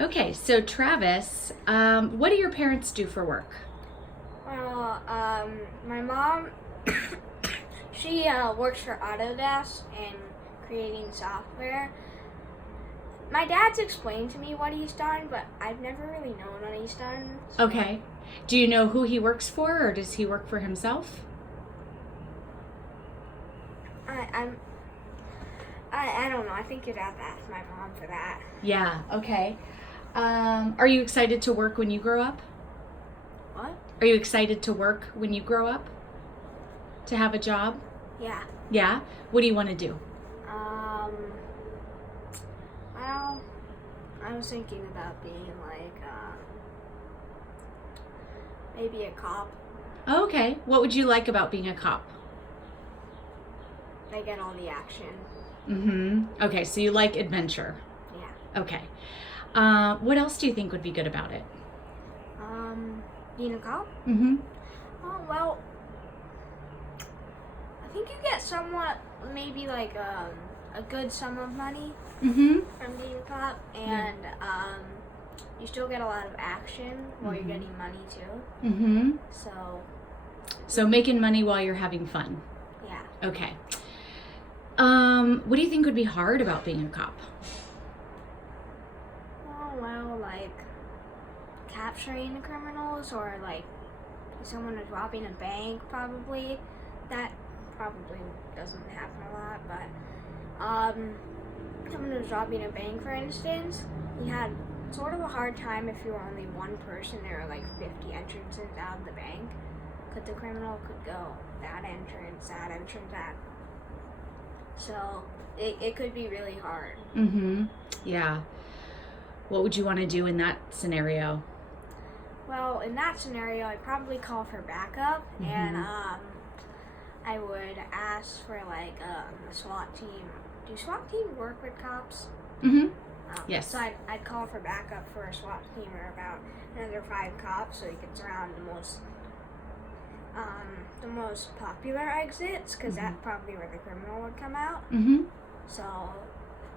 Okay, so Travis, what do your parents do for work? Well, my mom, she works for Autodesk and creating software. My dad's explained to me what he's done, but I've never really known what he's done. So Okay. Do you know who he works for, or does he work for himself? I, I'm, I don't know. I think you'd have to ask my mom for that. Yeah, okay. Are you excited to work when you grow up? What? Are you excited to work when you grow up? To have a job? Yeah. Yeah? What do you want to do? Well, I was thinking about being like, maybe a cop. Oh, okay. What would you like about being a cop? I get all the action. Mm-hmm. Okay, so you like adventure. Yeah. Okay. What else do you think would be good about it? Being a cop? Mm-hmm. Oh, well, I think you get somewhat, maybe like a good sum of money Mm-hmm. from being a cop, and you still get a lot of action while you're getting money too. Mm-hmm. So, making money while you're having fun. yeah. Okay. What do you think would be hard about being a cop? Oh, well, like capturing the criminals or like someone is robbing a bank, probably. That probably doesn't happen a lot, but someone who's robbing a bank, for instance, you had sort of a hard time if you were only one person. There were like 50 entrances out of the bank. Because the criminal could go that entrance, that. So it could be really hard. Mm-hmm. Yeah. What would you want to do in that scenario? Well, in that scenario, I'd probably call for backup, and I would ask for like a SWAT team. Do SWAT team work with cops? Mm-hmm. Yes. So I'd call for backup for a SWAT team or about another 5 cops, so you could surround the most popular exits, because that's probably where the criminal would come out. Mm-hmm. So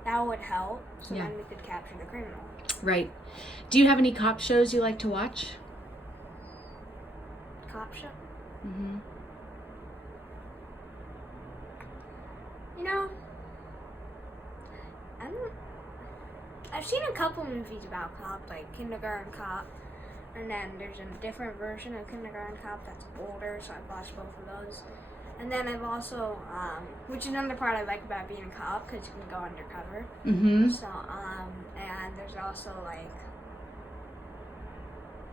that would help. So Yeah. then we could capture the criminal. Right. Do you have any cop shows you like to watch? Cop show. Mm-hmm. You know, I've seen a couple movies about cops, like Kindergarten Cop, and then there's a different version of Kindergarten Cop that's older, so I've watched both of those. And then I've also, which is another part I like about being a cop, because you can go undercover. Mm-hmm. So, and there's also like,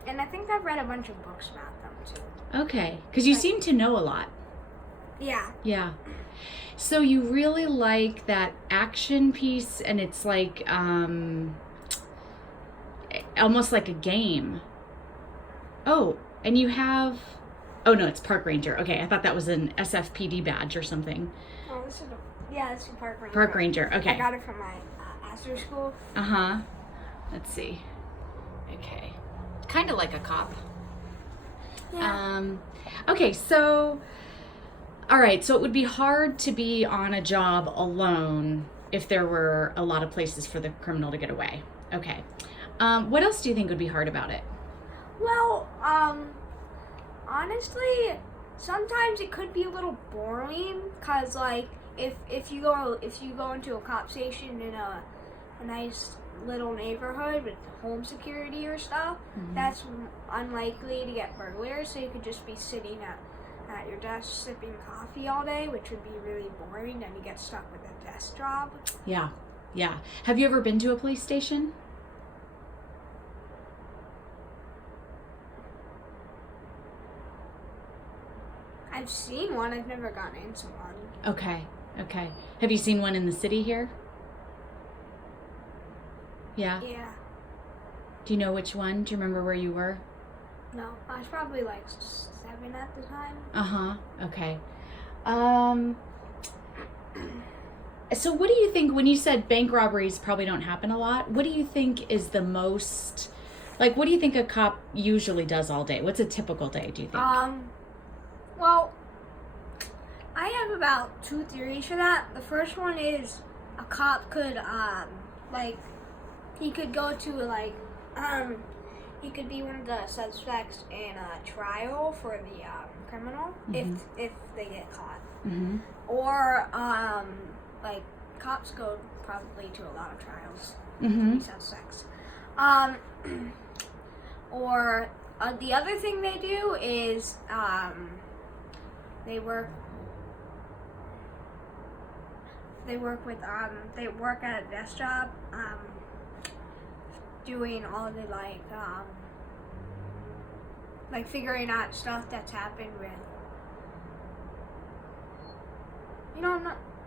and I think I've read a bunch of books about them too. Okay. Because you seem to know a lot. Yeah. Yeah. So you really like that action piece, and it's like almost like a game. Oh, and you have... Oh, no, it's Park Ranger. Okay, I thought that was an SFPD badge or something. Oh, this is a Park Ranger. Park Ranger, okay. I got it from my after school. Uh-huh. Let's see. Okay. Kind of like a cop. Yeah. Okay, so... All right, so it would be hard to be on a job alone if there were a lot of places for the criminal to get away. Okay. What else do you think would be hard about it? Well, honestly, sometimes it could be a little boring, cause like if you go into a cop station in a nice little neighborhood with home security or stuff, that's unlikely to get burglars. So you could just be sitting at your desk sipping coffee all day, which would be really boring, and you get stuck with a desk job. Yeah, yeah. Have you ever been to a police station? I've seen one. I've never gone into one. Okay, okay. Have you seen one in the city here? Yeah. Yeah. Do you know which one? Do you remember where you were? No, I was probably like 7 at the time. Uh-huh. Okay. So what do you think, when you said bank robberies probably don't happen a lot, what do you think is the most, like, what do you think a cop usually does all day? What's a typical day, do you think? Well, I have about 2 theories for that. The first one is a cop could, like, he could go to he could be one of the suspects in a trial for the criminal if they get caught. Or like cops go probably to a lot of trials for these suspects. Or the other thing they do is they work at a desk job doing all the like figuring out stuff that's happened with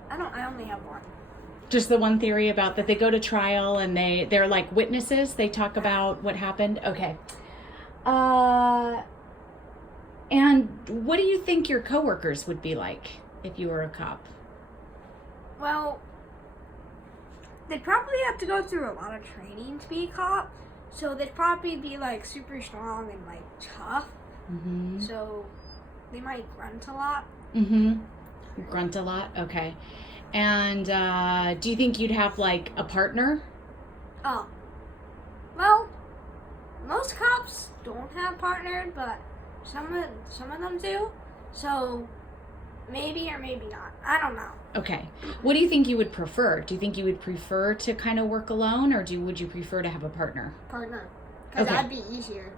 I only have one. Just the one theory about that they go to trial and they're like witnesses. They talk about what happened. Okay. And what do you think your coworkers would be like if you were a cop? Well, they'd probably have to go through a lot of training to be a cop. So they'd probably be like super strong and like tough. So they might grunt a lot. Grunt a lot? Okay. And do you think you'd have like a partner? Oh. Well, most cops don't have partners, but some of them do. So maybe or maybe not. I don't know. Okay. What do you think you would prefer? Do you think you would prefer to kind of work alone, or would you prefer to have a partner? Partner. Because that'd be easier.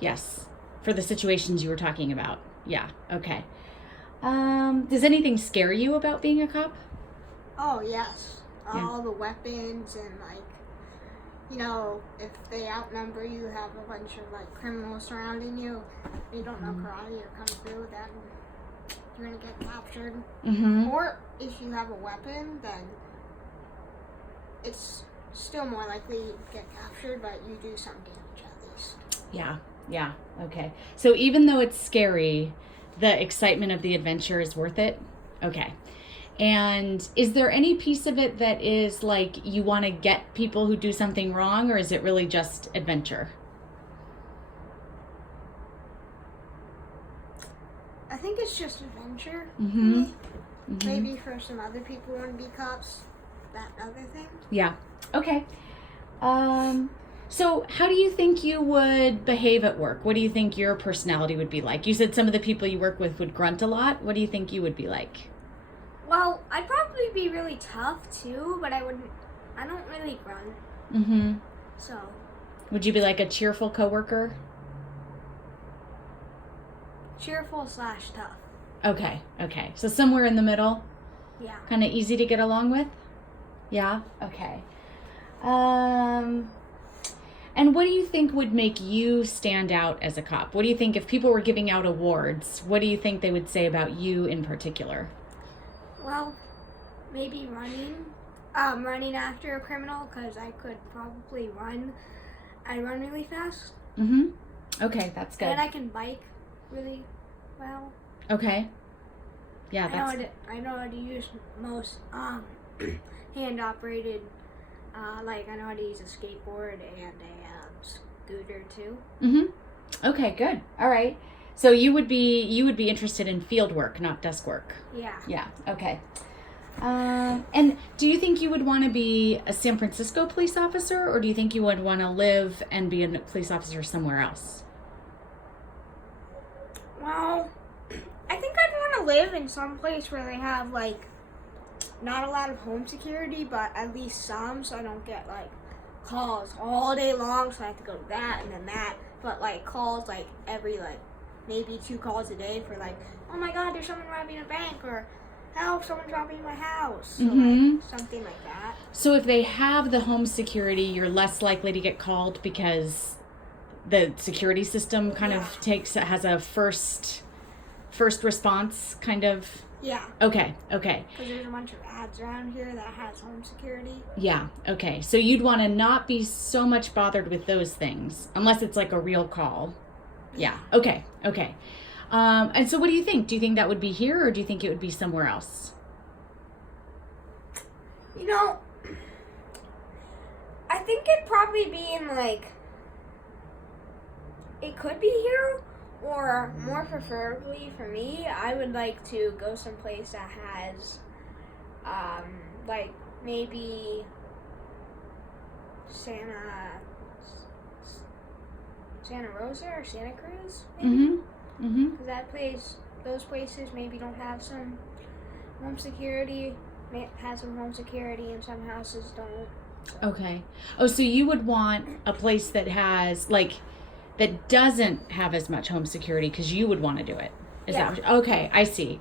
Yes. For the situations you were talking about. Yeah. Okay. Does anything scare you about being a cop? Oh, yes. All the weapons and if they outnumber you, have a bunch of criminals surrounding you, you don't know karate or kung fu, then you're gonna get captured. Or if you have a weapon, then it's still more likely you get captured, but you do some damage at least. Yeah. Okay. So even though it's scary, the excitement of the adventure is worth it? Okay. And is there any piece of it that is like you want to get people who do something wrong, or is it really just adventure? I think it's just adventure for me. Maybe for some other people who want to be cops, that other thing. Yeah. Okay. So how do you think you would behave at work? What do you think your personality would be like? You said some of the people you work with would grunt a lot. What do you think you would be like? Well, I'd probably be really tough too, but I don't really grunt. So. Would you be like a cheerful coworker? Cheerful / tough. Okay. So somewhere in the middle? Yeah. Kind of easy to get along with? Yeah? Okay. And what do you think would make you stand out as a cop? What do you think if people were giving out awards, what do you think they would say about you in particular? Well, maybe running after a criminal, because I could probably run. I run really fast. Okay, that's good. And I can bike really well. Okay. Yeah, I know how to use most hand-operated. I know how to use a skateboard and a scooter too. Okay, good. All right. So you would be interested in field work, not desk work. Yeah. Yeah. Okay. And do you think you would want to be a San Francisco police officer, or do you think you would want to live and be a police officer somewhere else? Well, I think I'd want to live in some place where they have not a lot of home security, but at least some, so I don't get calls all day long, so I have to go to that and then that. But calls every maybe 2 calls a day for oh my god, there's someone robbing a bank, or help, someone's robbing my house. So, something like that. So if they have the home security, you're less likely to get called because the security system kind of has a first response kind of. Yeah. Okay. Because there's a bunch of ads around here that has home security. Yeah. Okay. So you'd want to not be so much bothered with those things unless it's a real call. Yeah. Okay. And so what do you think? Do you think that would be here, or do you think it would be somewhere else? I think it'd probably be in it could be here, or more preferably for me, I would like to go someplace that has maybe Santa Rosa or Santa Cruz, maybe. Mm-hmm. Because those places maybe don't have some home security. Has some home security, and some houses don't. So. Okay. Oh, so you would want a place that has that doesn't have as much home security because you would want to do it. Is Yeah. that okay? I see.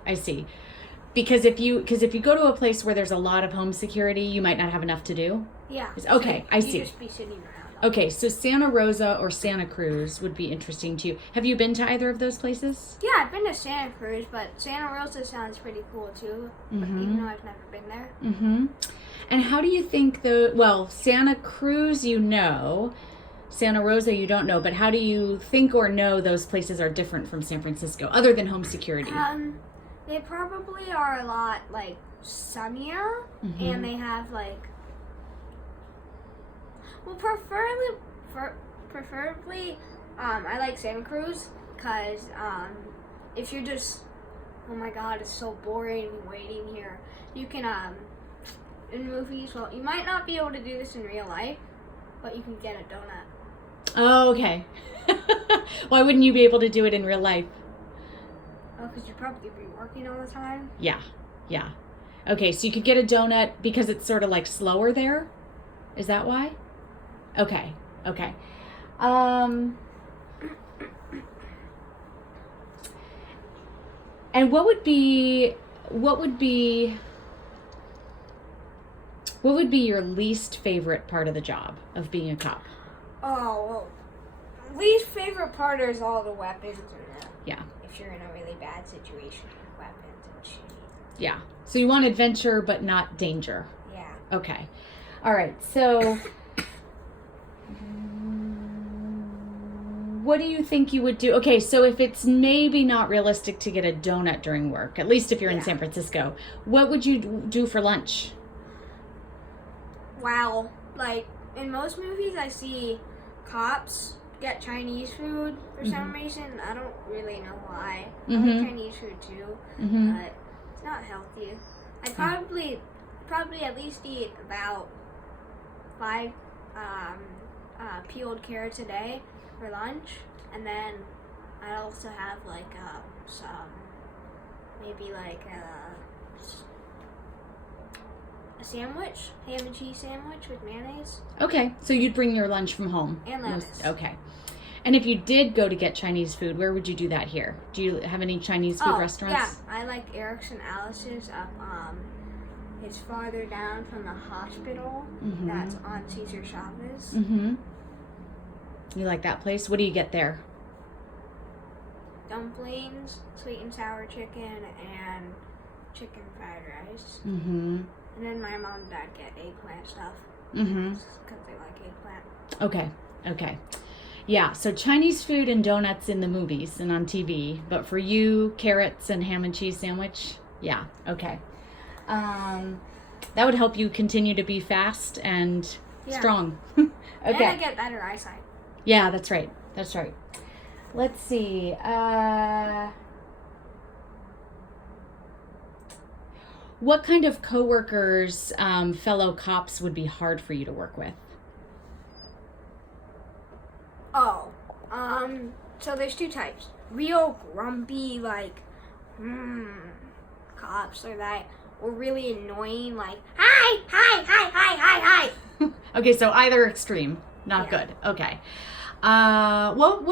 Because if you go to a place where there's a lot of home security, you might not have enough to do. Yeah. Okay, I see. You just be sitting around. Okay, so Santa Rosa or Santa Cruz would be interesting to you. Have you been to either of those places? Yeah, I've been to Santa Cruz, but Santa Rosa sounds pretty cool too. Even though I've never been there. Mm-hmm. And how do you think Santa Cruz Santa Rosa you don't know, but how do you think or know those places are different from San Francisco, other than home security? They probably are a lot sunnier, and they have preferably, I like Santa Cruz because if you're just, oh my God, it's so boring waiting here. You can in movies. Well, you might not be able to do this in real life, but you can get a donut. Oh, okay. Why wouldn't you be able to do it in real life? Oh, because you'd probably be working all the time. Yeah. Okay, so you could get a donut because it's sort of slower there? Is that why? Okay. And what would be your least favorite part of the job of being a cop? Oh, well, least favorite part is all the weapons and Yeah. if you're in a really bad situation with weapons and shit. Yeah. So you want adventure but not danger. Yeah. Okay. All right. So what do you think you would do? Okay, so if it's maybe not realistic to get a donut during work, at least if you're in San Francisco, what would you do for lunch? Wow. In most movies I see cops get Chinese food for some reason. I don't really know why. I like Chinese food too, but it's not healthy. I'd probably at least eat about 5 peeled carrots a day for lunch, and then I'd also have some maybe a sandwich, ham and cheese sandwich with mayonnaise. Okay, so you'd bring your lunch from home. And lettuce. Okay. And if you did go to get Chinese food, where would you do that here? Do you have any Chinese food restaurants? Yeah, I like Eric's and Alice's up it's farther down from the hospital. That's on Cesar Chavez. You like that place? What do you get there? Dumplings, sweet and sour chicken, and chicken fried rice. And then my mom and dad get eggplant stuff. Because they like eggplant. Okay. Yeah, so Chinese food and donuts in the movies and on TV, but for you, carrots and ham and cheese sandwich? Yeah, okay. That would help you continue to be fast and strong. Okay. And I get better eyesight. Yeah, that's right. Let's see. What kind of coworkers, fellow cops, would be hard for you to work with? Oh, so there's 2 types. Real grumpy, cops or really annoying, hi. Okay, so either extreme, not good. Okay. What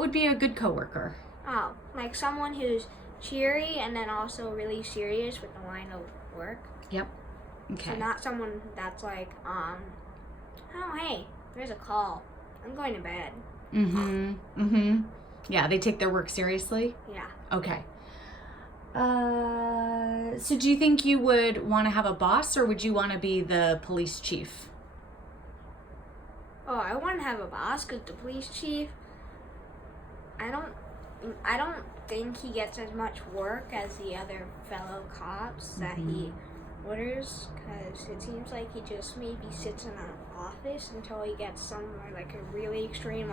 would be a good coworker? Oh, someone who's cheery and then also really serious with the line of work. Yep. Okay. So not someone that's oh, hey, there's a call. I'm going to bed. Yeah, they take their work seriously? Yeah. Okay. So do you think you would want to have a boss, or would you want to be the police chief? Oh, I want to have a boss because the police chief, I don't think he gets as much work as the other fellow cops that he orders, because it seems like he just maybe sits in an office until he gets somewhere a really extreme,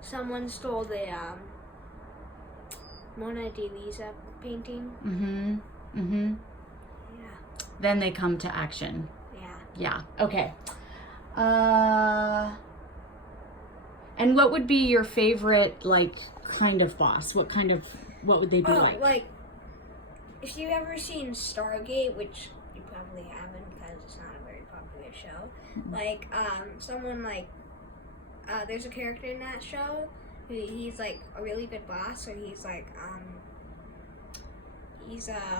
someone stole the Mona Lisa painting. Yeah. Then they come to action. Yeah. Yeah. Okay. And what would be your favorite, like, kind of boss? What would they be like? Like, if you've ever seen Stargate, which you probably haven't because it's not a very popular show, like, someone like, there's a character in that show who he's like a really good boss, so he's like,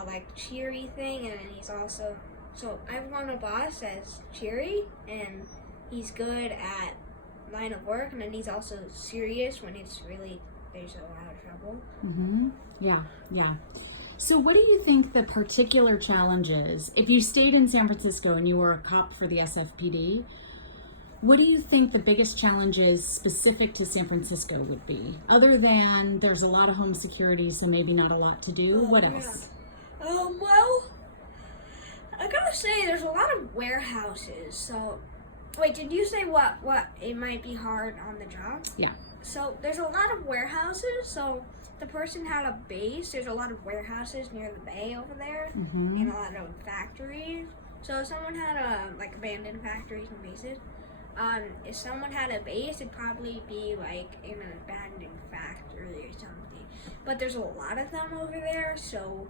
like cheery thing, and then he's also, so I want a boss that's cheery, and he's good at line of work, and then he's also serious when it's really, there's a lot of trouble. Mm-hmm. Yeah. So what do you think the particular challenge is? If you stayed in San Francisco and you were a cop for the SFPD, what do you think the biggest challenges specific to San Francisco would be? Other than there's a lot of home security, so maybe not a lot to do. What else? Well, I gotta say, there's a lot of warehouses. So, wait, did you say what it might be hard on the job? Yeah. So there's a lot of warehouses. So the person had a base. There's a lot of warehouses near the bay over there, and a lot of factories. So if someone had like abandoned factories and bases. If someone had a base, it'd probably be like in an abandoned factory or something. But there's a lot of them over there, so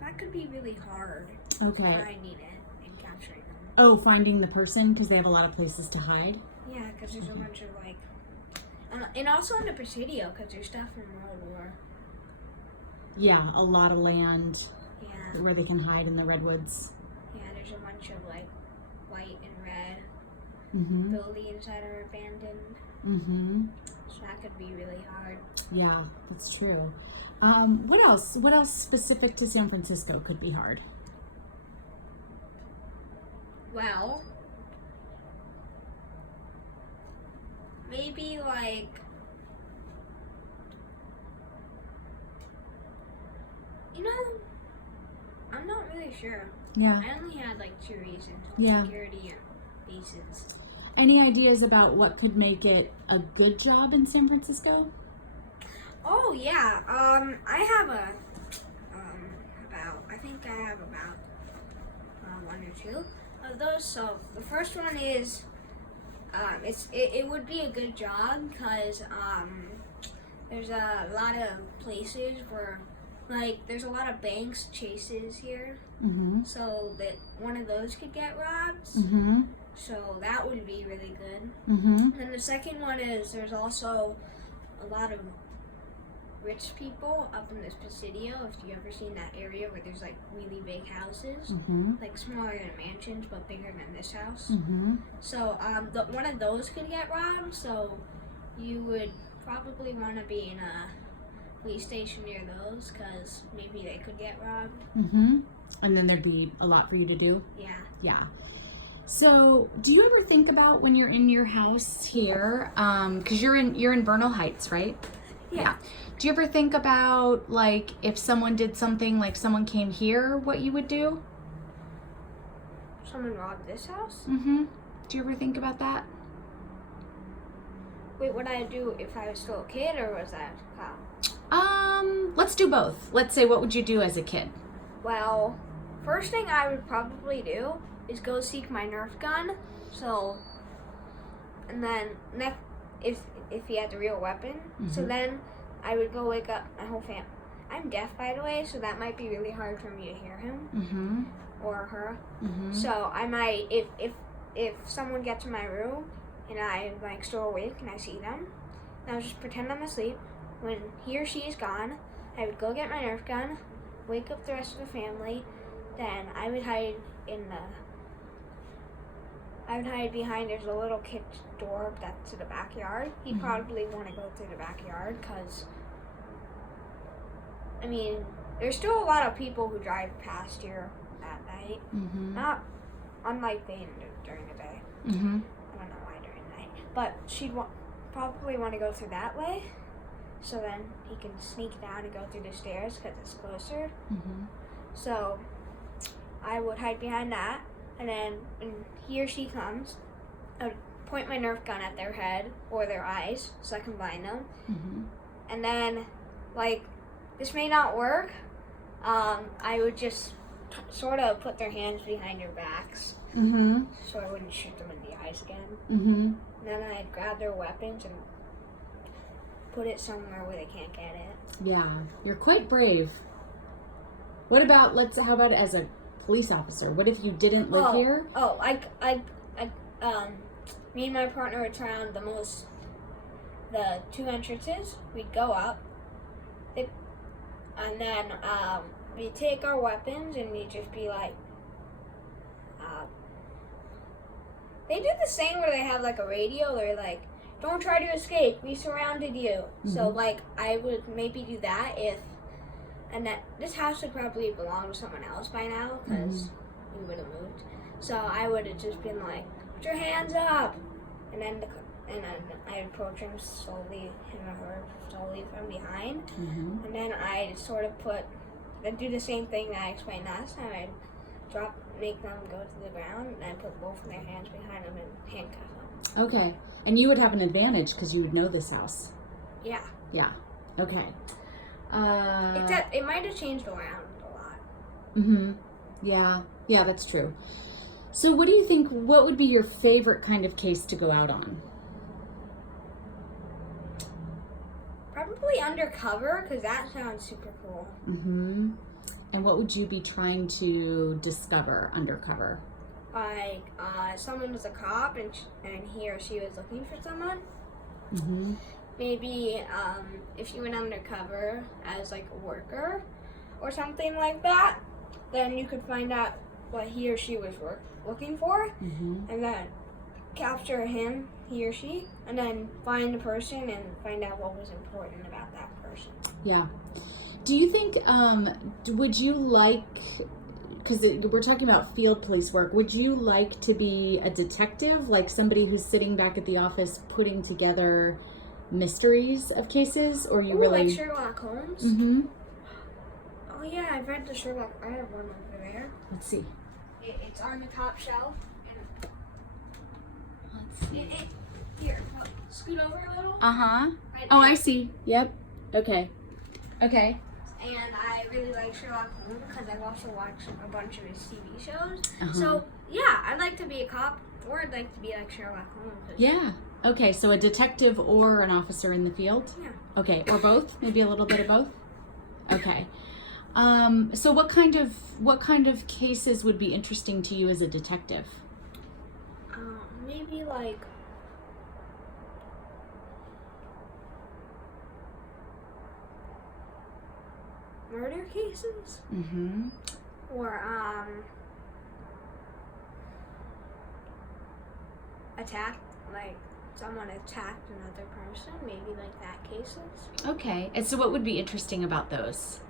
that could be really hard. Okay. Finding it and capturing them. Oh, finding the person because they have a lot of places to hide? Yeah, because there's a bunch of like, and also in the Presidio, because there's stuff from World War. Yeah, a lot of land where they can hide in the redwoods. Yeah, there's a bunch of like white and red buildings that are abandoned. So that could be really hard. Yeah, that's true. What else? What else specific to San Francisco could be hard? Well, maybe like, I'm not really sure. Yeah. I only had like 2 reasons: security and bases. Any ideas about what could make it a good job in San Francisco? Oh yeah, I have about 1 or 2 of those. So the first one is, it would be a good job because there's a lot of places where, like, there's a lot of banks chases here, so that one of those could get robbed. So that would be really good. And then the second one is there's also a lot of rich people up in this Presidio. If you ever seen that area where there's like really big houses, like smaller than mansions but bigger than this house. So one of those could get robbed. So you would probably want to be in a police station near those because maybe they could get robbed. And then there'd be a lot for you to do. Yeah. So, do you ever think about when you're in your house here, because you're in Bernal Heights, right? Yeah. Do you ever think about, like, if someone did something, like someone came here, what you would do? Someone robbed this house? Do you ever think about that? Wait, what I'd do if I was still a kid, or was that how? Let's do both. Let's say, what would you do as a kid? Well, first thing I would probably do is go seek my Nerf gun. So, and then if he had the real weapon, so then I would go wake up my whole family. I'm deaf, by the way, so that might be really hard for me to hear him or her. So I might, if someone gets in my room and I'm like still awake and I see them, I'll just pretend I'm asleep. When he or she is gone, I would go get my Nerf gun, wake up the rest of the family, then I would hide behind, there's a little kid's door that's to the backyard. He'd probably want to go through the backyard because, I mean, there's still a lot of people who drive past here at night. Not unlike they do during the day. I don't know why during the night. But she'd probably want to go through that way. So then he can sneak down and go through the stairs because it's closer. So I would hide behind that. And then when he or she comes, I would point my Nerf gun at their head or their eyes so I can blind them. And then, like, this may not work. I would just sort of put their hands behind their backs Mm-hmm. so I wouldn't shoot them in the eyes again. Mm-hmm. And then I'd grab their weapons and put it somewhere where they can't get it. Yeah, you're quite brave. What about, how about as a police officer? What if you didn't live here? Me and my partner would try on the 2 entrances. We'd go up, and then we'd take our weapons and we'd just be like, they do the same where they have like a radio. They're like, don't try to escape. We surrounded you. Mm-hmm. So like I would maybe do that and that this house would probably belong to someone else by now because we would have moved. So I would have just been like, put your hands up, and then I'd approach him slowly, him or her slowly from behind, and then I'd sort of I'd do the same thing that I explained last time. I'd make them go to the ground, and I'd put both of their hands behind them and handcuff them. Okay, and you would have an advantage because you would know this house. Yeah. Yeah. Okay. Except it might have changed around a lot. Mm-hmm. Yeah. Yeah, that's true. So what do you think, what would be your favorite kind of case to go out on? Probably undercover, because that sounds super cool. Mm-hmm. And what would you be trying to discover undercover? Like, someone was a cop and he or she was looking for someone. Mm-hmm. Maybe if you went undercover as like a worker or something like that, then you could find out what he or she was looking for, and then capture him, he or she, and then find the person and find out what was important about that person. Yeah. Do you think, would you like, because we're talking about field police work, would you like to be a detective, like somebody who's sitting back at the office putting together mysteries of cases, or you really... like Sherlock Holmes? Mm-hmm. Oh yeah, I've read the Sherlock, I have one over there. Let's see. It's on the top shelf. Let's see. Here, scoot over a little. Uh-huh. Right Oh, there. I see. Yep. Okay. Okay. And I really like Sherlock Holmes because I've also watched a bunch of his TV shows. Uh-huh. So, yeah, I'd like to be a cop, or I'd like to be like Sherlock Holmes. Yeah. Okay, so a detective or an officer in the field? Yeah. Okay, or both? Maybe a little bit of both? Okay. So what kind of cases would be interesting to you as a detective? Maybe like murder cases, Mm-hmm. or attack, like someone attacked another person, maybe like that cases. Okay, and so what would be interesting about those?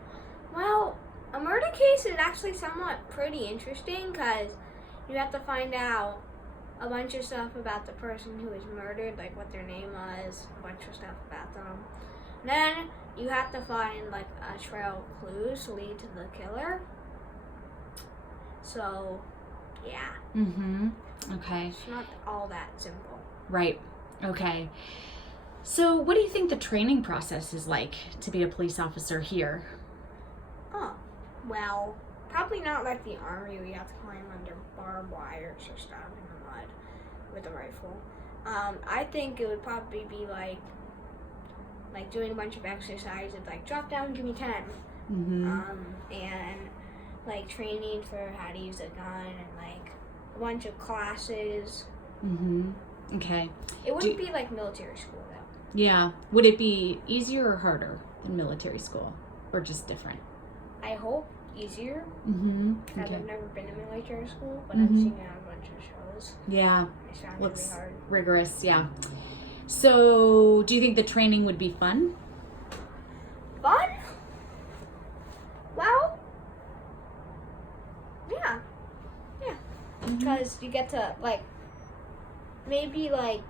Well, a murder case is actually somewhat pretty interesting because you have to find out a bunch of stuff about the person who was murdered, like what their name was, a bunch of stuff about them. Then you have to find like a trail of clues to lead to the killer. So, yeah. Mm-hmm. Okay. It's not all that simple. Right. Okay. So what do you think the training process is like to be a police officer here? Oh, well, probably not like the army where you have to climb under barbed wires or stuff in the mud with a rifle. I think it would probably be like doing a bunch of exercises, like drop down, give me 10. Mm-hmm. And like training for how to use a gun and like a bunch of classes. Mm-hmm. Okay. It wouldn't be like military school though. Yeah. Would it be easier or harder than military school, or just different? I hope easier. Mm-hmm. Because Okay. I've never been in military school, but Mhm. I've seen it on a bunch of shows. Yeah. It sounds Looks really hard. rigorous. Yeah. So, do you think the training would be fun? Fun? Well, yeah. Yeah. Because you get to, like, maybe, like,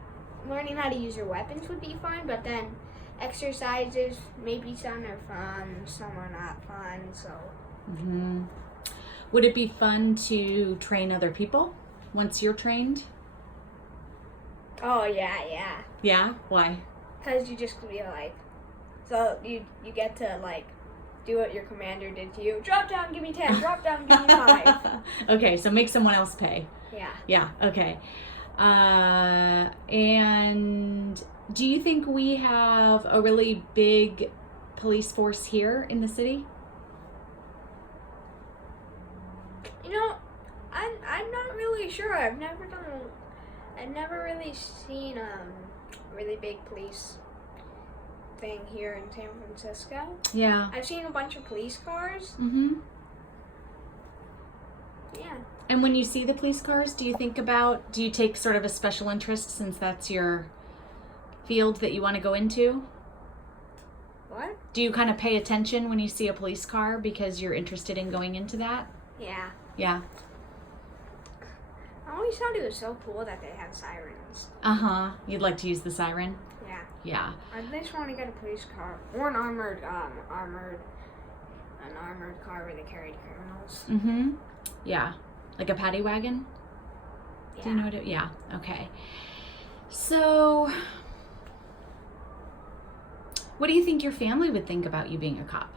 learning how to use your weapons would be fun, but then exercises, maybe some are fun, some are not fun, so. Mm-hmm. Would it be fun to train other people once you're trained? Oh, yeah. Yeah? Why? Because you just be like, so you get to, like, do what your commander did to you. Drop down, give me 10. Drop down, give me 5. Okay, so make someone else pay. Yeah. Yeah, okay. And do you think we have a really big police force here in the city? You know, I'm not really sure. I've never really seen really big police thing here in San Francisco. Yeah. I've seen a bunch of police cars. Mm-hmm. Yeah. And when you see the police cars, do you take sort of a special interest since that's your field that you want to go into? What? Do you kind of pay attention when you see a police car because you're interested in going into that? Yeah. Yeah. I always thought it was so cool that they had sirens. Uh-huh. You'd like to use the siren? Yeah. Yeah. I just want to get a police car or an armored car where they carried criminals. Mm-hmm. Yeah. Like a paddy wagon? Yeah. Do you know what it? Yeah. Okay. So, what do you think your family would think about you being a cop?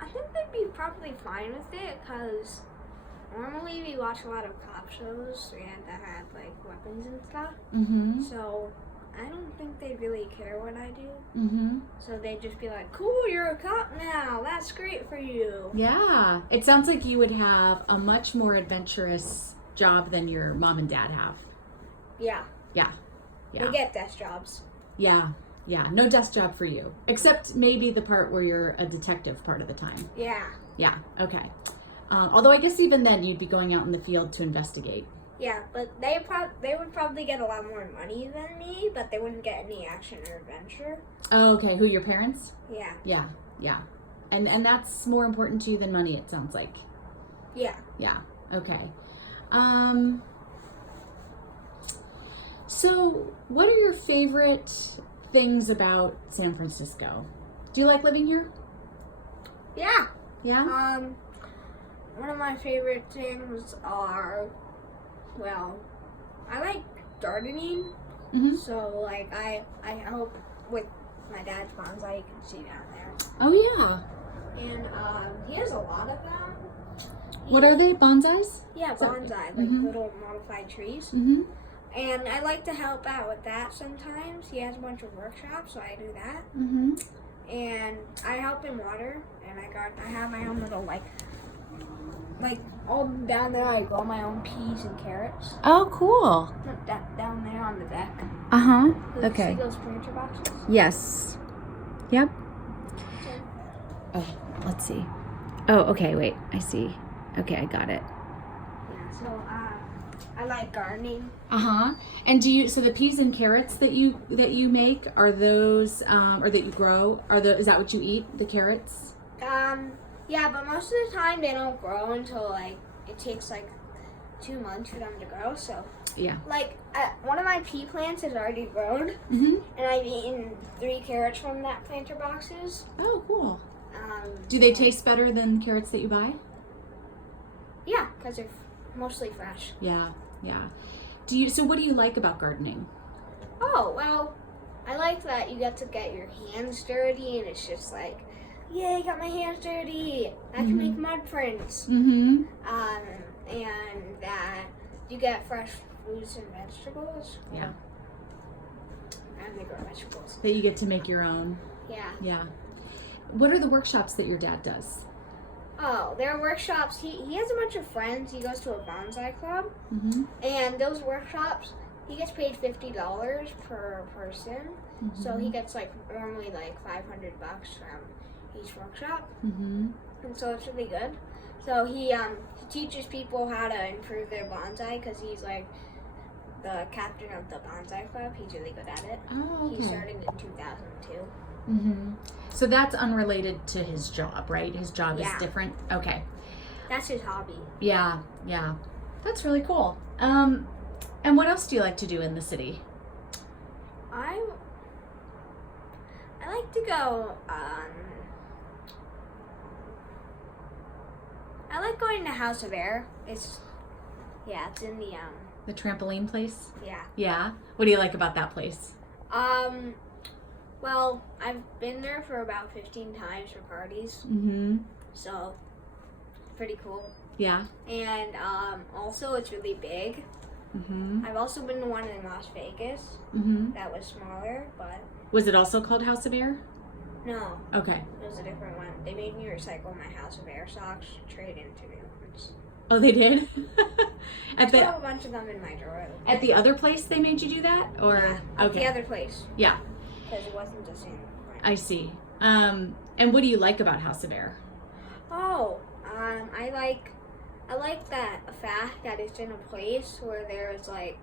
I think they'd be probably fine with it because normally we watch a lot of cop shows and that had like weapons and stuff. Mm-hmm. So I don't think they really care what I do. Mm-hmm. So they'd just be like, cool, you're a cop now. That's great for you. Yeah. It sounds like you would have a much more adventurous job than your mom and dad have. Yeah. Yeah. Yeah. They get desk jobs. Yeah. Yeah. No desk job for you. Except maybe the part where you're a detective part of the time. Yeah. Yeah. Okay. Although I guess even then you'd be going out in the field to investigate. Yeah, but they would probably get a lot more money than me, but they wouldn't get any action or adventure. Oh, okay. Who, your parents? Yeah. Yeah. Yeah. And that's more important to you than money, it sounds like. Yeah. Yeah. Okay. So what are your favorite things about San Francisco? Do you like living here? Yeah. Yeah? One of my favorite things are, well, I like gardening. Mm-hmm. So, like, I help with my dad's bonsai, you can see down there. Oh, yeah. And he has a lot of them. What are they? Bonsais? Yeah, bonsai, like little modified trees. Mm-hmm. And I like to help out with that sometimes. He has a bunch of workshops, so I do that. Mm-hmm. And I help him water, and I have my own little, like all down there I grow my own peas and carrots. Oh, cool. Down there on the deck. Uh-huh. See those furniture boxes? Yes. Yep. Oh, let's see. Oh, okay, wait. I see. Okay, I got it. Yeah, so I like gardening. Uh-huh. And so the peas and carrots that you make, are those or that you grow, is that what you eat, the carrots? Yeah, but most of the time they don't grow until like it takes like 2 months for them to grow. So yeah, like one of my pea plants has already grown, mm-hmm. and I've eaten 3 carrots from that planter boxes. Oh, cool. Do they taste better than carrots that you buy? Yeah, because they're mostly fresh. Yeah, yeah. So what do you like about gardening? Oh, well, I like that you get to get your hands dirty, and it's just like, yay, I got my hands dirty. I can make mud prints. Mm-hmm. And that you get fresh fruits and vegetables. Yeah. And they grow vegetables. That you get to make your own. Yeah. Yeah. What are the workshops that your dad does? Oh, there are workshops. He has a bunch of friends. He goes to a bonsai club. Mm-hmm. And those workshops, he gets paid $50 per person. Mm-hmm. So he gets normally $500 from each workshop. Mm-hmm. And so it's really good. So he teaches people how to improve their bonsai because he's like the captain of the bonsai club. He's really good at it. Oh, okay. He started in 2002. Mm-hmm. So that's unrelated to his job, right? His job is Yeah. different? Okay. That's his hobby. Yeah, yeah. That's really cool. And what else do you like to do in the city? I like to go, I like going to House of Air. It's in The trampoline place? yeah. Yeah. What do you like about that place? Well, I've been there for about 15 times for parties, Mm-hmm. so pretty cool. Yeah. And also, it's really big. Mm-hmm. I've also been to one in Las Vegas. Mm-hmm. That was smaller, but Was it also called House of Air? no, Okay. it was a different one. They made me recycle my House of Air socks to trade into new ones. Oh, they did? I At still the have a bunch of them in my drawer. at the other place they made you do that? Or Yeah, at the other place, Yeah, because it wasn't the same. I see. And what do you like about House of Air? Oh, I like that fact that it's in a place where there's like,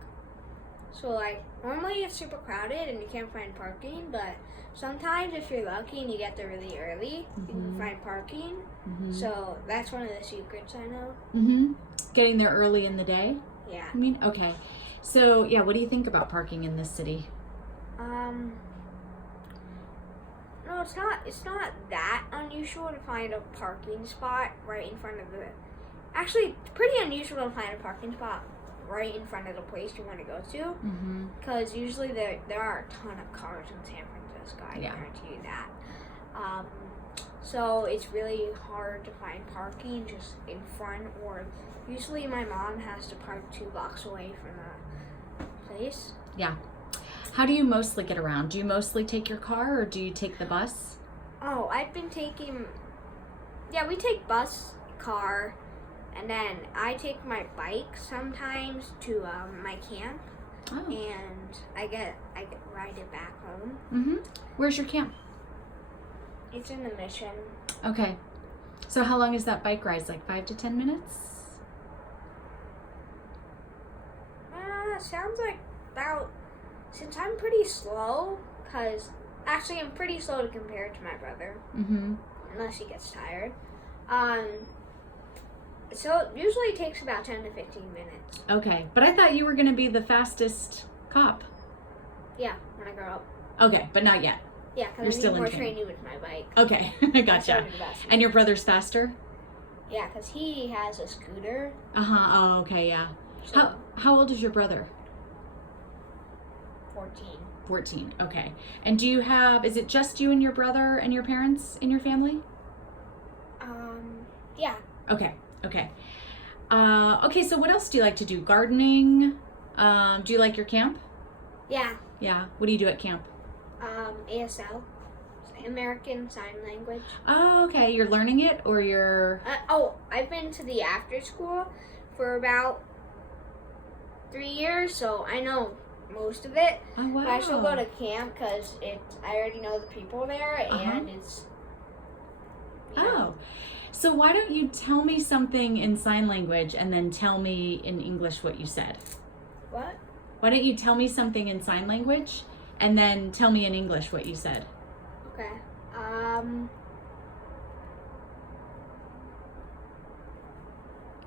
so like normally it's super crowded and you can't find parking, but sometimes if you're lucky and you get there really early, you can find parking. Mm-hmm. So that's one of the secrets I know. Mm-hmm. Getting there early in the day? Yeah. I mean, okay. So yeah, what do you think about parking in this city? No, it's not that unusual to find a parking spot right in front of the. Actually, it's pretty unusual to find a parking spot right in front of the place you want to go to, Mm-hmm. because usually there are a ton of cars in San Francisco. I guarantee you that. So it's really hard to find parking just in front, or usually my mom has to park 2 blocks away from the place. Yeah. How do you mostly get around? Do you mostly take your car or do you take the bus? Oh, I've been taking. Yeah, we take bus, car, and then I take my bike sometimes to my camp, Oh. and I get ride it back home. Mm-hmm. Where's your camp? It's in the Mission. Okay. So how long is that bike ride? Like 5 to 10 minutes? Sounds like about. Since I'm pretty slow, because actually I'm pretty slow to compare to my brother, Mm-hmm. unless he gets tired. So it usually takes about 10 to 15 minutes. Okay. But I thought you were going to be the fastest cop. Yeah, when I grow up. Okay, but not yet. Yeah, You're because I still need in more training. training with my bike. Okay. I Gotcha. started last And week. your brother's faster? Yeah, because he has a scooter. Uh-huh. Oh, okay, yeah. So How old is your brother? 14. 14. Okay. And do you have, is it just you and your brother and your parents in your family? Yeah. Okay. Okay. Okay, so what else do you like to do? Gardening? Do you like your camp? Yeah. Yeah. What do you do at camp? ASL. American Sign Language. Oh, okay. You're learning it or you're... I've been to the after school for about 3 years, so I know most of it. Oh, wow. But I still go to camp because I already know the people there, and it's. Oh. So why don't you tell me something in sign language and then tell me in English what you said? What? Why don't you tell me something in sign language and then tell me in English what you said? Okay.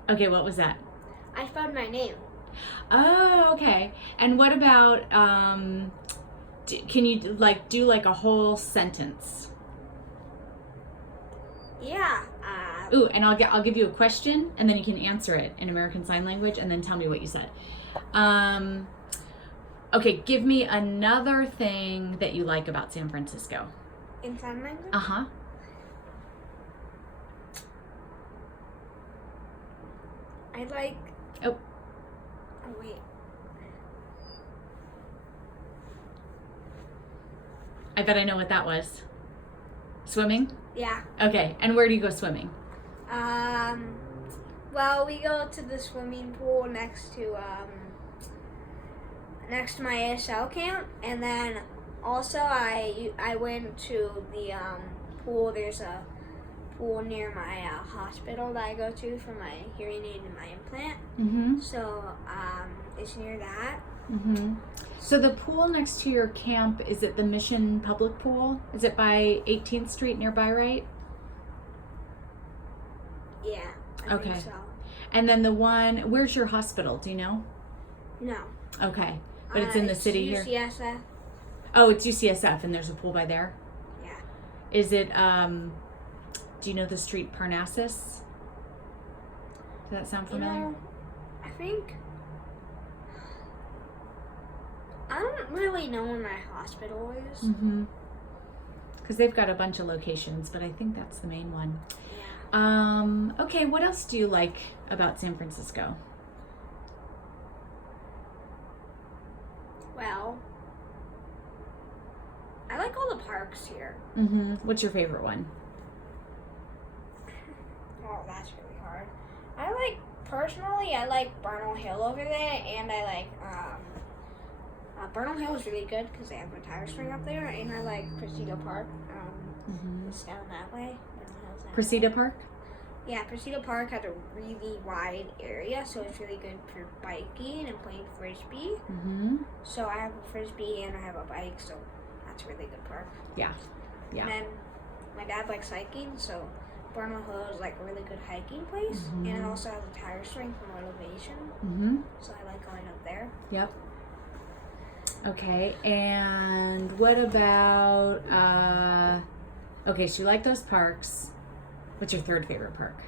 Okay, what was that? I spelled my name. Oh, okay. And what about, can you do like a whole sentence? Yeah. Ooh, and I'll give you a question and then you can answer it in American Sign Language and then tell me what you said. Okay, give me another thing that you like about San Francisco. In sign language? Uh-huh. I like. Oh. Oh wait. I bet I know what that was. Swimming? Yeah. Okay, and where do you go swimming? Well, we go to the swimming pool next to my ASL camp, and then also I went to the pool. There's a pool near my hospital that I go to for my hearing aid and my implant. Mm-hmm. So it's near that. Mm-hmm. So the pool next to your camp, is it the Mission Public Pool? Is it by 18th Street nearby, right? Yeah. I Okay. think so. And then the one, where's your hospital? Do you know? No. Okay. But it's in the city here? UCSF. Oh, it's UCSF and there's a pool by there? Yeah. Is it, do you know the street Parnassus? Does that sound familiar? You know, I think. I don't really know where my hospital is. Mm-hmm. because they've got a bunch of locations, but I think that's the main one. Yeah. Okay, what else do you like about San Francisco? Well, I like all the parks here. Mm-hmm. What's your favorite one? Oh, that's really hard. Personally, I like Bernal Hill over there, and I like, Bernal Hill is really good because they have a tire swing up there, and I like Presidio Park. It's down that way. Bernal Hill's that Presidio way. Park? Yeah, Presidio Park has a really wide area, so it's really good for biking and playing frisbee. Mm-hmm. So I have a frisbee and I have a bike, so that's a really good park. Yeah. And then my dad likes hiking, so Bernal Hill is like a really good hiking place, and it also has a tire swing from elevation. Mm-hmm. So I like going up there. Yep. Okay, and what about, okay, so you like those parks. What's your third favorite park?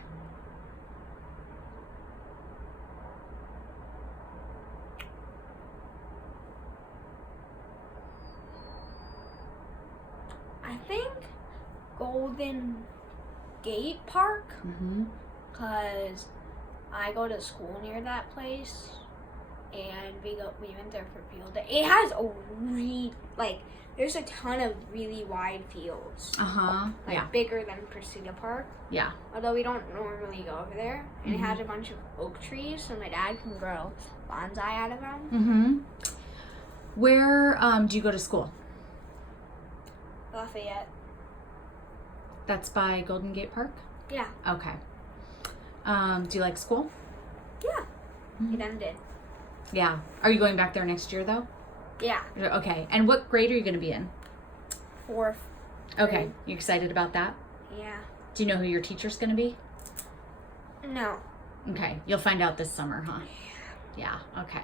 I think Golden Gate Park, because I go to school near that place, and we went there for field day. It has there's a ton of really wide fields. Yeah. Bigger than Presidio Park. Yeah. Although we don't normally go over there. And it has a bunch of oak trees, so my dad can grow bonsai out of them. Mm-hmm. Where do you go to school? Lafayette. That's by Golden Gate Park? Yeah. Okay. Do you like school? Yeah. It ended. Yeah. Are you going back there next year, though? Yeah. Okay. And what grade are you going to be in? 4th. Okay. grade. You excited about that? Yeah. Do you know who your teacher's going to be? No. Okay. You'll find out this summer, huh? Yeah. Okay.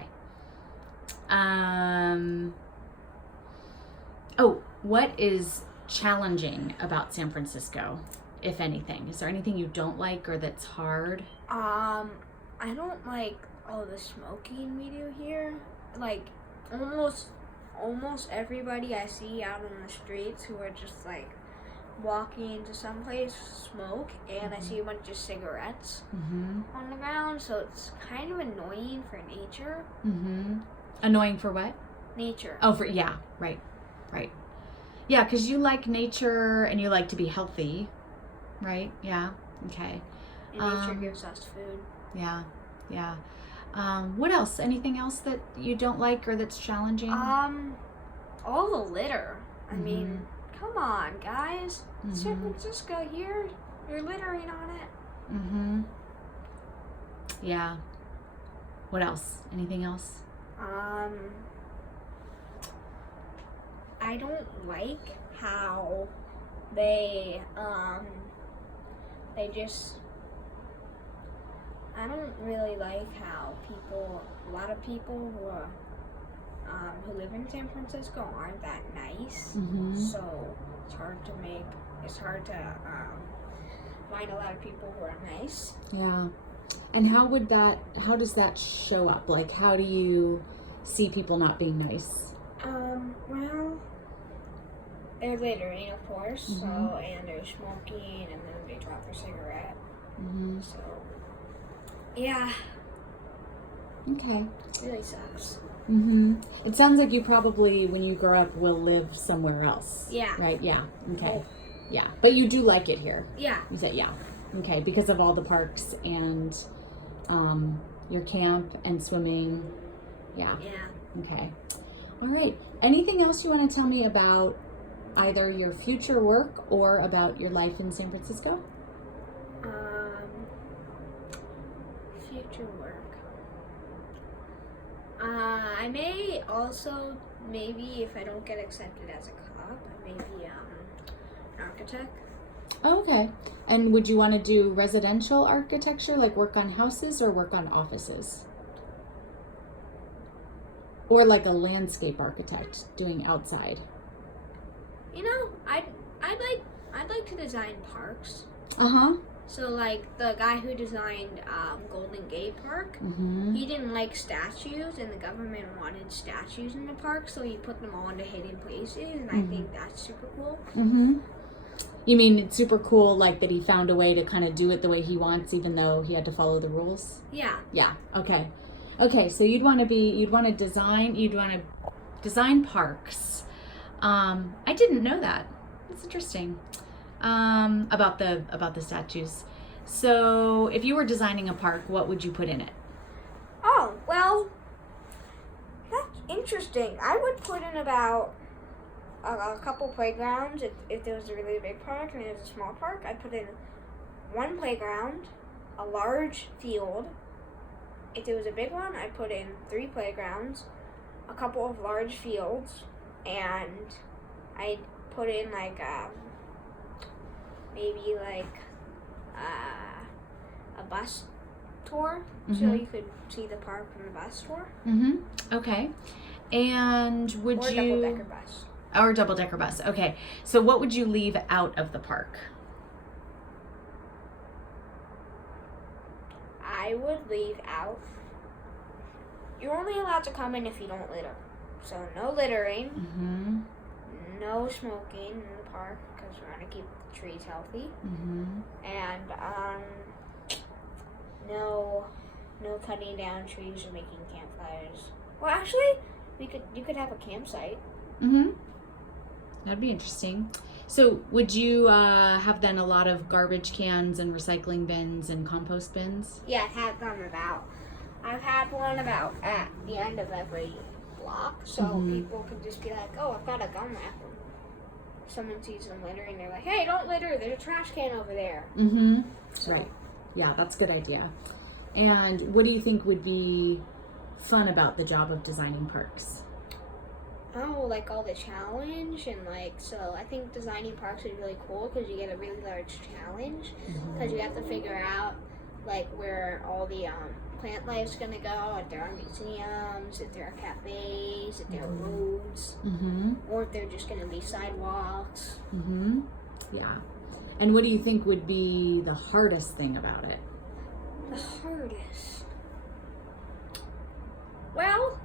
Oh, what is challenging about San Francisco, if anything? Is there anything you don't like or that's hard? I don't like all the smoking we do here. Like almost everybody I see out on the streets who are just like walking to someplace smoke, and I see a bunch of cigarettes on the ground, so it's kind of annoying for nature. Annoying for what? Nature. Oh, yeah, right. Yeah, because you like nature and you like to be healthy, right? Yeah, okay. And nature gives us food. Yeah. What else? Anything else that you don't like or that's challenging? All the litter. I mean, come on, guys. San Francisco here, you're littering on it. Yeah. What else? Anything else? I don't like how they I don't really like how a lot of people who live in San Francisco aren't that nice. So it's hard to find a lot of people who are nice. Yeah. And how does that show up? Like, how do you see people not being nice? Well, they're littering, of course, and they're smoking, and then they drop their cigarette. So, yeah. Okay. It really sucks. It sounds like you probably, when you grow up, will live somewhere else. Yeah. Right? Yeah. Okay. Yeah. But you do like it here. Yeah. You said, yeah. Okay. Because of all the parks and your camp and swimming. Yeah. Yeah. Okay. All right. Anything else you want to tell me about either your future work or about your life in San Francisco? Future work. I may also, maybe if I don't get accepted as a cop, I may be an architect. Oh, okay. And would you want to do residential architecture, like work on houses, or work on offices? Or like a landscape architect doing outside? You know, I'd like to design parks. So, like, the guy who designed Golden Gate Park, Mm-hmm. he didn't like statues, and the government wanted statues in the park, so he put them all into hidden places, and I think that's super cool. Mm-hmm. You mean it's super cool, like that he found a way to kind of do it the way he wants, even though he had to follow the rules? Yeah. Yeah. Okay. Okay. So you'd want to design parks. I didn't know that. That's interesting. About the statues. So if you were designing a park, what would you put in it? Oh, well, that's interesting. I would put in about a couple playgrounds if there was a really big park and there was a small park. I'd put in one playground, a large field. If there was a big one, I'd put in 3 playgrounds, a couple of large fields, and I'd put in like maybe like a bus tour, so you could see the park from the bus tour. Mm-hmm. Okay. And would Or a you double-decker bus. or double-decker bus? Okay. So what would you leave out of the park? I would leave out. You're only allowed to come in if you don't litter. So no littering, Mm-hmm. no smoking in the park because we want to keep the trees healthy, Mm-hmm. and no cutting down trees or making campfires. Well, actually, you could have a campsite. Mm-hmm. That'd be interesting. So would you have then a lot of garbage cans and recycling bins and compost bins? Yeah, I've had them about. I've had one about at the end of every block, so people can just be like, "Oh, I've got a gum wrapper." Someone sees them littering, they're like, "Hey, don't litter! There's a trash can over there." Mm-hmm. So, Right. Yeah, that's a good idea. And what do you think would be fun about the job of designing parks? Oh, like all the challenge and like, so I think designing parks is really cool because you get a really large challenge because you have to figure out like where all the plant life's gonna go, if there are museums, if there are cafes, if there are roads, Mm-hmm. or if they're just gonna be sidewalks. Mm-hmm. Yeah. And what do you think would be the hardest thing about it? The hardest. Well,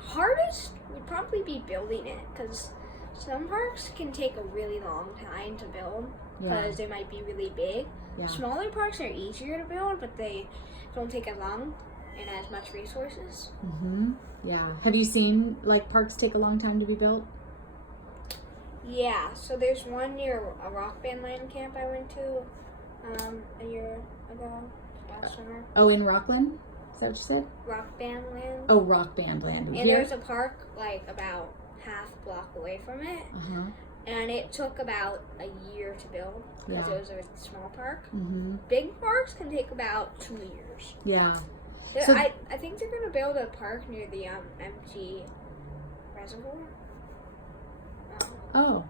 hardest would probably be building it because some parks can take a really long time to build because they might be really big. Yeah. Smaller parks are easier to build, but they don't take as long and as much resources. Mm-hmm. Yeah. Have you seen like parks take a long time to be built? Yeah, so there's one near a rock band land camp I went to a year ago, last summer. Oh, in Rockland? Is that what you said? Rock band land. Oh, Rock Band Land. And Here? there's a park like about half block away from it. Uh-huh. And it took about a year to build because Yeah. it was a small park. Mm-hmm. Big parks can take about 2 years. Yeah. There- So- I think they're going to build a park near the empty reservoir. Oh.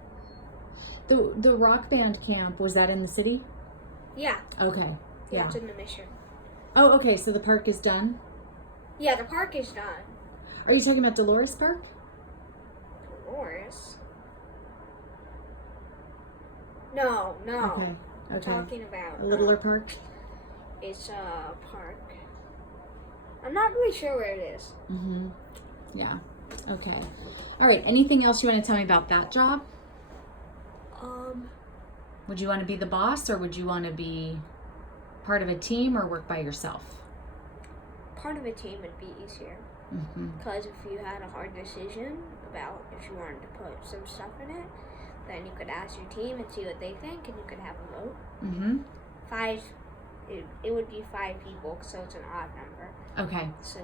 The Rock Band camp, was that in the city? Yeah, Okay. Yeah. it's in the Mission. Oh, okay. So the park is done? Yeah, the park is done. Are you talking about Dolores Park? Dolores? No. Okay. I'm Okay. talking about A littler park? it's a park. I'm not really sure where it is. Mm-hmm. Yeah. Okay. All right. Anything else you want to tell me about that job? Would you want to be the boss or would you want to be part of a team or work by yourself? Part of a team would be easier. Mm-hmm. Because if you had a hard decision about if you wanted to put some stuff in it, then you could ask your team and see what they think, and you could have a vote. Mm-hmm. It would be 5 people, so it's an odd number. Okay. So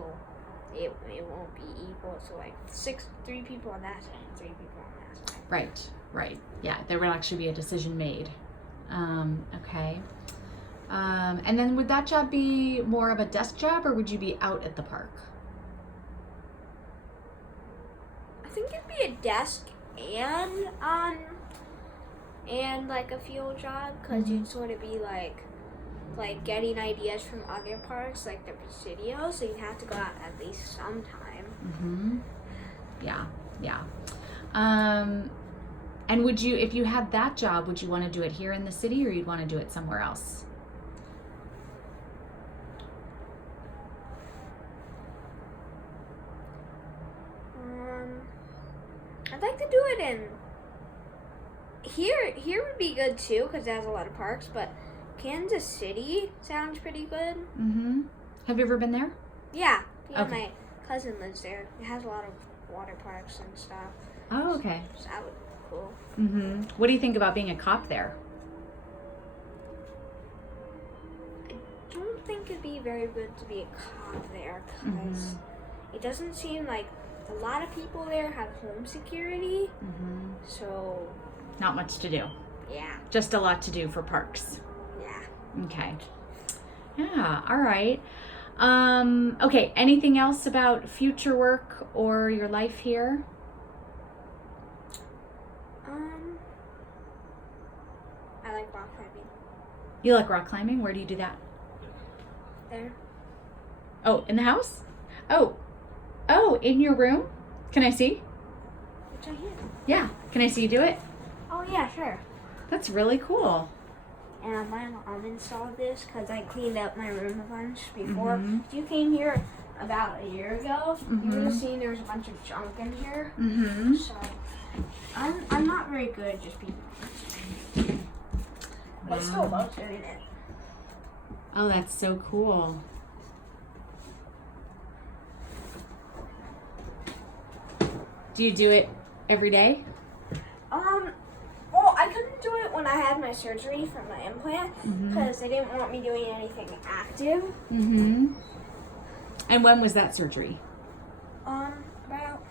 it won't be equal. So like 3 people on that side, 3 people on that side. Right. Yeah, there would actually be a decision made. Okay. And then would that job be more of a desk job or would you be out at the park? I think it'd be a desk and like a field job because you'd sort of be like getting ideas from other parks like the Presidio, so you'd have to go out at least sometime. Mm-hmm. Yeah. And would you, if you had that job, would you want to do it here in the city or you'd want to do it somewhere else? I'd like to do it in here. Here would be good too because it has a lot of parks. But Kansas City sounds pretty good. Mm-hmm. Have you ever been there? Yeah. Yeah. Okay. My cousin lives there. It has a lot of water parks and stuff. Oh, okay. So that would be cool. Mm-hmm. What do you think about being a cop there? I don't think it'd be very good to be a cop there because it doesn't seem like a lot of people there have home security. Mm-hmm. So, Not much to do. yeah. Just a lot to do for parks. Yeah. Okay. Yeah, all right. Okay, anything else about future work or your life here? I like rock climbing. You like rock climbing? Where do you do that? There. Oh, in the house? Oh, in your room? Can I see? It's right here. Yeah. Can I see you do it? Oh, yeah, sure. That's really cool. And my mom installed this because I cleaned up my room a bunch before. Mhm. If you came here about a year ago, you would have Mhm. seen there was a bunch of junk in here. Mm-hmm. So I'm not very good at just being honest. But I still love doing it. Oh, that's so cool. Do you do it every day? Well, I couldn't do it when I had my surgery for my implant Mhm. because they didn't want me doing anything active. Mm-hmm. And when was that surgery? About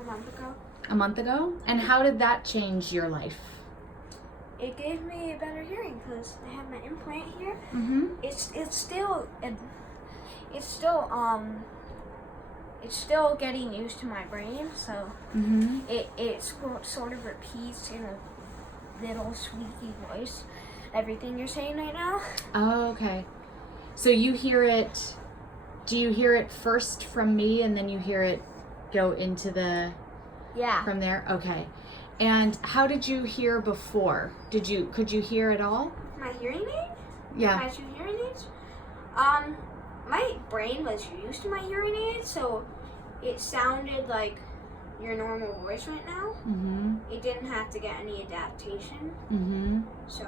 a month ago. A month ago? And how did that change your life? It gave me better hearing because I have my implant here. Mm-hmm. It's still getting used to my brain, so Mm-hmm. it sort of repeats in a little squeaky voice everything you're saying right now. Oh, okay. So you hear it, do you hear it first from me and then you hear it go into the, Yeah. from there? Okay. And how did you hear before? Could you hear at all? My hearing aid? Yeah. My two hearing aids? My brain was used to my hearing aid, so it sounded like your normal voice right now. Mm-hmm. It didn't have to get any adaptation, Mm-hmm. so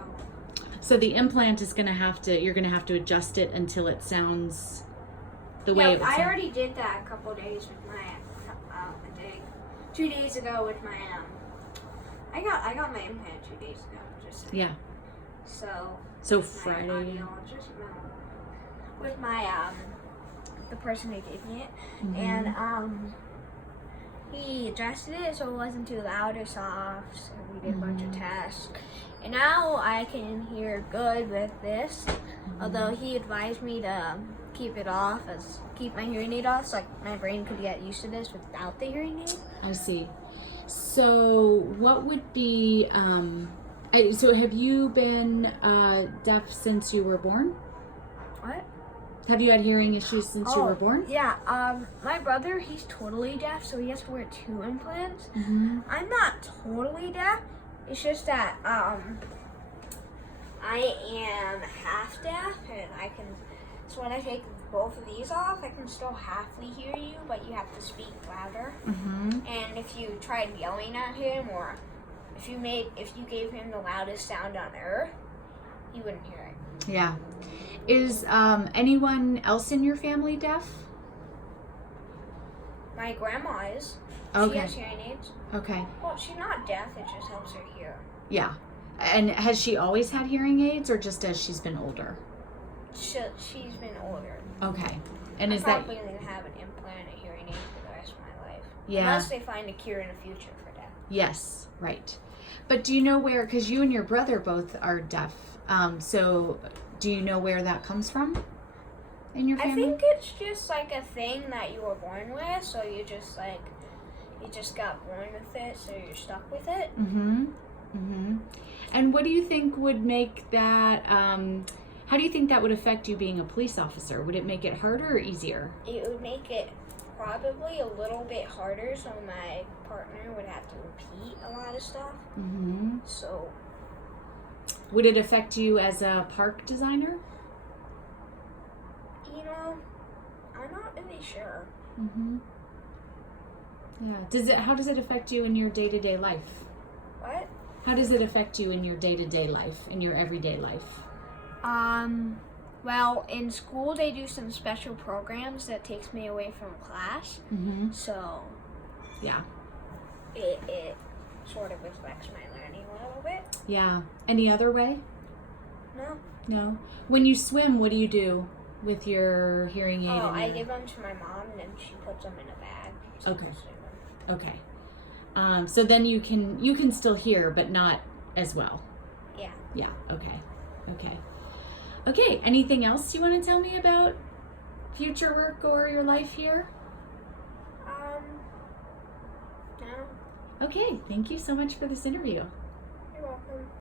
So the implant is you're gonna have to adjust it until it sounds the way it would I sound. already did that a couple days with my 2 days ago with my I got my implant 2 days ago. Just Yeah. so So with my Friday. audiologist, with my the person who gave me it, Mhm. and he adjusted it so it wasn't too loud or soft. So we did a bunch of tests, and now I can hear good with this. Although he advised me to keep my hearing aid off, so like my brain could get used to this without the hearing aid. I see. So what would be, so have you been deaf since you were born? What? Have you had hearing issues since you were born? Yeah. My brother, he's totally deaf, so he has to wear 2 implants. Mm-hmm. I'm not totally deaf. It's just that I am half deaf, and so when I take both of these off, I can still halfly hear you, but you have to speak louder. Mm-hmm. And if you tried yelling at him, or if you gave him the loudest sound on earth, he wouldn't hear it. Yeah. Is anyone else in your family deaf? My grandma is. Okay. She has hearing aids. Okay. Well, she's not deaf, it just helps her hear. Yeah. And has she always had hearing aids or just as she's been older? She's been older. Okay. And I'm is that, probably going to have an implant, a hearing aid for the rest of my life. yeah. Unless they find a cure in the future for deaf. Yes, right. But do you know where, because you and your brother both are deaf, so do you know where that comes from in your I family? think it's just like a thing that you were born with, so you just got born with it, so you're stuck with it. Mm-hmm. Mm-hmm. And what do you think would make that, how do you think that would affect you being a police officer? Would it make it harder or easier? It would make it probably a little bit harder, so my partner would have to repeat a lot of stuff. Mm-hmm. So, Would it affect you as a park designer? I'm not really sure. Mm-hmm. Yeah. How does it affect you in your day-to-day life? What? How does it affect you in your day-to-day life, in your everyday life? Well, in school they do some special programs that takes me away from class. Mm-hmm. So Yeah. it sort of affects my learning a little bit. Yeah. Any other way? No. No. When you swim, what do you do with your hearing aid? Oh, and I your... give them to my mom, and then she puts them in a bag. So Okay. I swim them. Okay. So then you can still hear, but not as well. Yeah. Yeah. Okay. Okay. Okay. Anything else you want to tell me about future work or your life here? No. Okay. Thank you so much for this interview. You're welcome.